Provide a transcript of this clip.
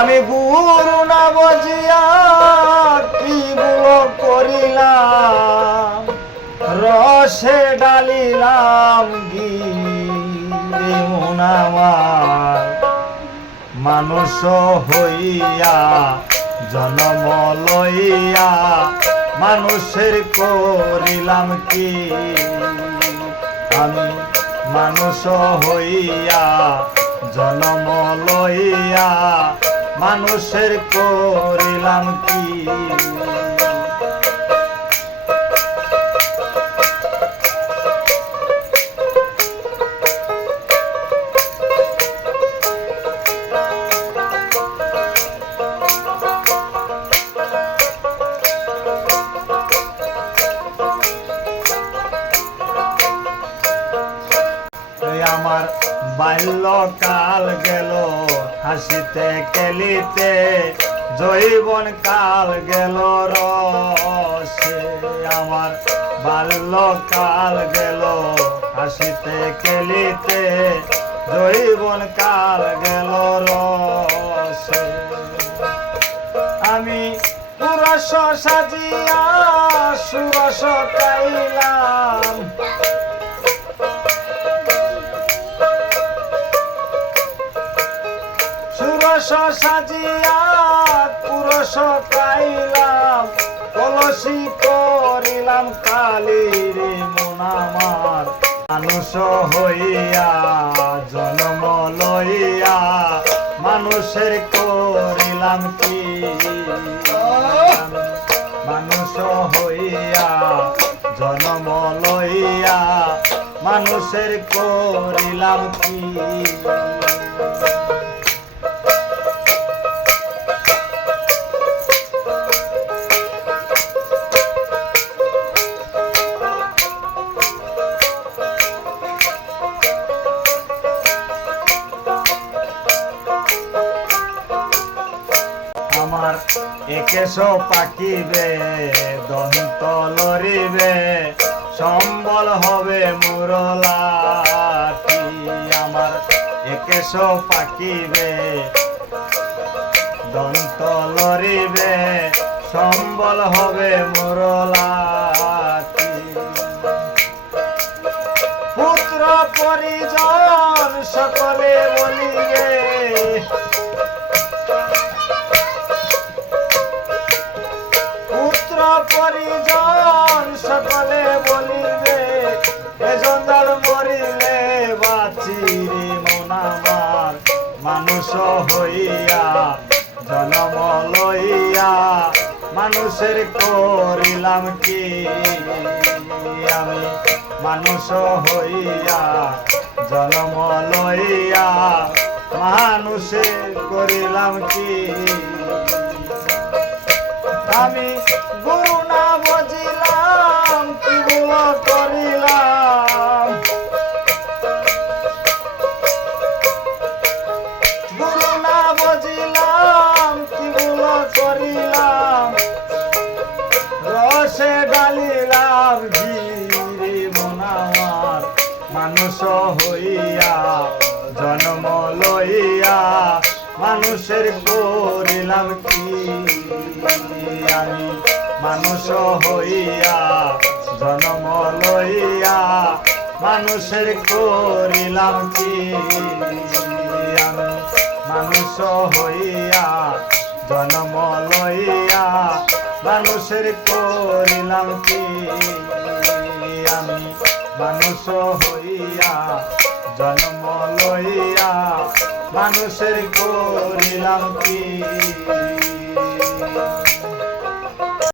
আমি গুরু না বজিয়া কি ভুল করিলাম, রসে ডালিলাম গিরে মন আমার। মানুষ হইয়া জন্ম লইয়া মানুষের করিলাম কি, আমি মানুষ হইয়া জন্ম লইয়া মানুষের করিলাম কি। আমার বাল্যকাল গেল হাসিতে খেলিতে, জৈবন কাল গেল রসে। আমার বাল্যকাল গেল হাসিতে খেলিতে, জৈবন কাল গেল রসে। আমি পুরস সাজিয়া সুরস গাইলাম, সুরস সাজিয়া পুরস গাইলাম, কলসি করিলাম কালী রে মন আমার। মানুষ হইয়া জন্ম লইয়া মানুষের করিলাম কি, মানুষ হইয়া জন্ম লইয়া মানুষের করিলাম কি। আমার একেশ পাকিবে দন্ত লড়িবে, সম্বল হবে মুরলাঠি। আমার একেশ পাকিবে দন্ত লড়িবে, সম্বল হবে মুরলাঠি। পুত্র পরিজন সকলে বলিবে, পরিজন সকলে বলিবে, এজন্দাল মরিলে বাঁচি রে মন আমার। মানুষ হইয়া জন্ম লইয়া মানুষের করিলাম কি, আমি মানুষ হইয়া জন্ম লইয়া মানুষের করিলাম কি। আমি গুরু না বজিলাম কি ভুল করিলাম, গুরু না বজিলাম কি ভুল করিলাম, রসে ডালিলাম ঘিরে মন আমার। মানুষ হইয়া জন্ম লইয়া মানুষের করিলাম কি, আমি মানুষ হইয়া জন্ম লইয়া মানুষের করিলাম কি। আমি মানুষ হইয়া জন্ম লইয়া মানুষের করিলাম কি, আমি মানুষ হইয়া জন্ম লইয়া মানুষের করিলাম কি।